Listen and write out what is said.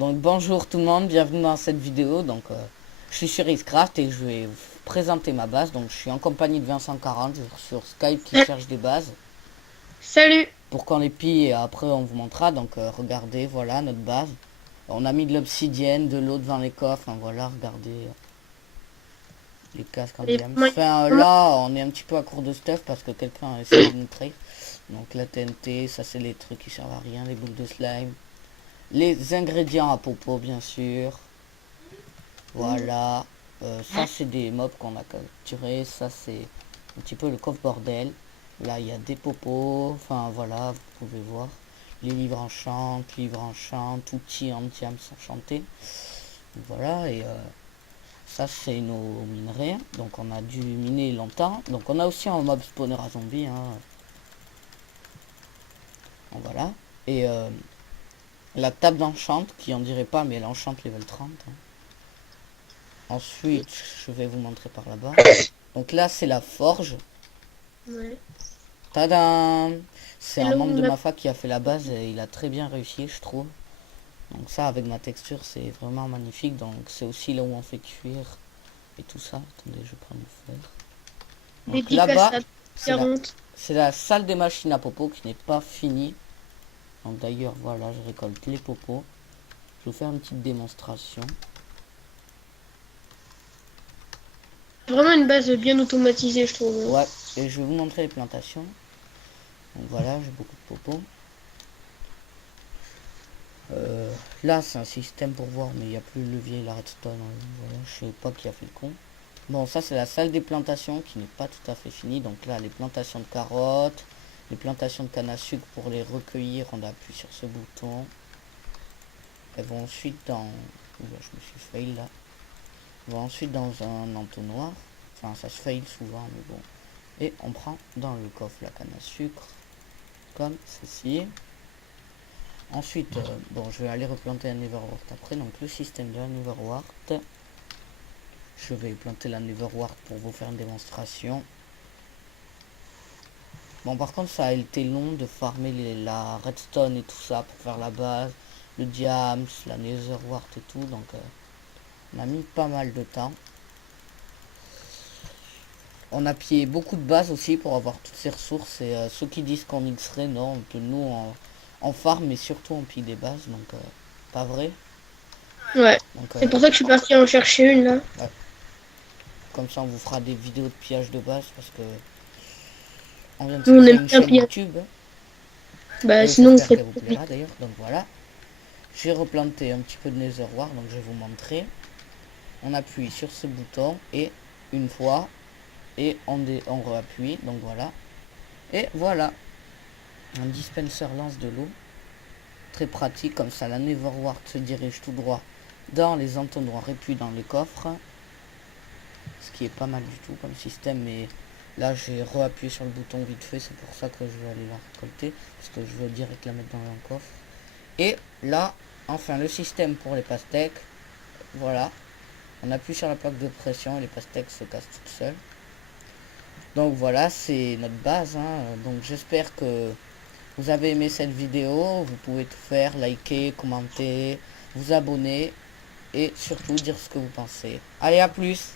Donc bonjour tout le monde, bienvenue dans cette vidéo. Je suis sur Icecraft et je vais vous présenter ma base. Donc je suis en compagnie de Vincent 40 sur Skype qui cherche des bases Salut! pour qu'on les pille et après on vous montrera. Regardez, voilà notre base. On a mis de l'obsidienne, de l'eau devant les coffres. Hein, voilà, regardez les casques en Et diams. vraiment, Là on est un petit peu à court de stuff parce que quelqu'un a essayé de nous trade. Donc la TNT, ça c'est les trucs qui servent à rien, les boules de slime. Les ingrédients à popo bien sûr. Voilà. Ça c'est des mobs qu'on a capturés. Ça c'est un petit peu le coffre bordel. Là il y a des popos. Enfin voilà, vous pouvez voir. Les livres enchantes, outils en diams enchantés. Voilà, ça c'est nos minerais. Donc on a dû miner longtemps. Donc on a aussi un mob spawner à zombies. Hein. Donc, voilà. Et la table d'enchante qui en dirait pas mais elle enchante level 30. Hein. Ensuite, je vais vous montrer par là-bas. Donc là, c'est la forge. ouais. Tadam! C'est C'est un là où membre de on a... ma fac qui a fait la base et il a très bien réussi, je trouve. Donc ça, avec ma texture, c'est vraiment magnifique. Donc c'est aussi là où on fait cuire et tout ça. Attendez, je prends le fer. Donc dédicace là-bas, à c'est la, 40. c'est la salle des machines à popo qui n'est pas finie. Donc d'ailleurs, voilà, je récolte les popos. Je vais vous faire une petite démonstration. Vraiment une base bien automatisée, je trouve. Ouais, et je vais vous montrer les plantations. Donc voilà, j'ai beaucoup de popos. Là, c'est un système pour voir, mais il n'y a plus le levier et la redstone. Hein. Voilà, je sais pas qui a fait le con. Bon, ça, c'est la salle des plantations qui n'est pas tout à fait finie. Donc là, les plantations de carottes, les plantations de canne à sucre pour les recueillir, on appuie sur ce bouton. Elles vont ensuite dans... Oula, je me suis fail là. Elles vont ensuite dans un entonnoir. Enfin, ça se fail souvent, mais bon. Et on prend dans le coffre la canne à sucre, comme ceci. Ensuite, bon, je vais aller replanter un Neverwort après. Donc, le système de la Neverwort. Je vais planter la Neverwort pour vous faire une démonstration. Bon, par contre, ça a été long de farmer la redstone et tout ça pour faire la base, le diams, la Netherwort et tout. Donc, on a mis pas mal de temps. On a pillé beaucoup de bases aussi pour avoir toutes ces ressources. Et ceux qui disent qu'on mixerait, non, nous, on farm, mais surtout on pille des bases. Donc, pas vrai. Ouais. Donc, C'est pour ça que je suis parti en chercher une, là. ouais. Comme ça, on vous fera des vidéos de pillage de base parce que on vient de se Nous, on créer aime une bien chaîne bien. YouTube. Bah, sinon, on J'espère ferait qu'elle pas vous de vidéo. plaira d'ailleurs. Donc voilà. J'ai replanté un petit peu de Netherware, donc je vais vous montrer. On appuie sur ce bouton et une fois et on réappuie. Donc voilà. Et voilà. Un dispenser lance de l'eau. Très pratique, comme ça la Neverware se dirige tout droit dans les entonnoirs et puis dans les coffres. Ce qui est pas mal du tout comme système, mais là j'ai réappuyé sur le bouton vite fait, c'est pour ça que je vais aller la récolter, parce que je veux direct la mettre dans un coffre. Et là, enfin le système pour les pastèques, voilà. On appuie sur la plaque de pression et les pastèques se cassent toutes seules. Donc voilà, c'est notre base. Hein. Donc j'espère que vous avez aimé cette vidéo. Vous pouvez tout faire, liker, commenter, vous abonner et surtout dire ce que vous pensez. Allez, à plus!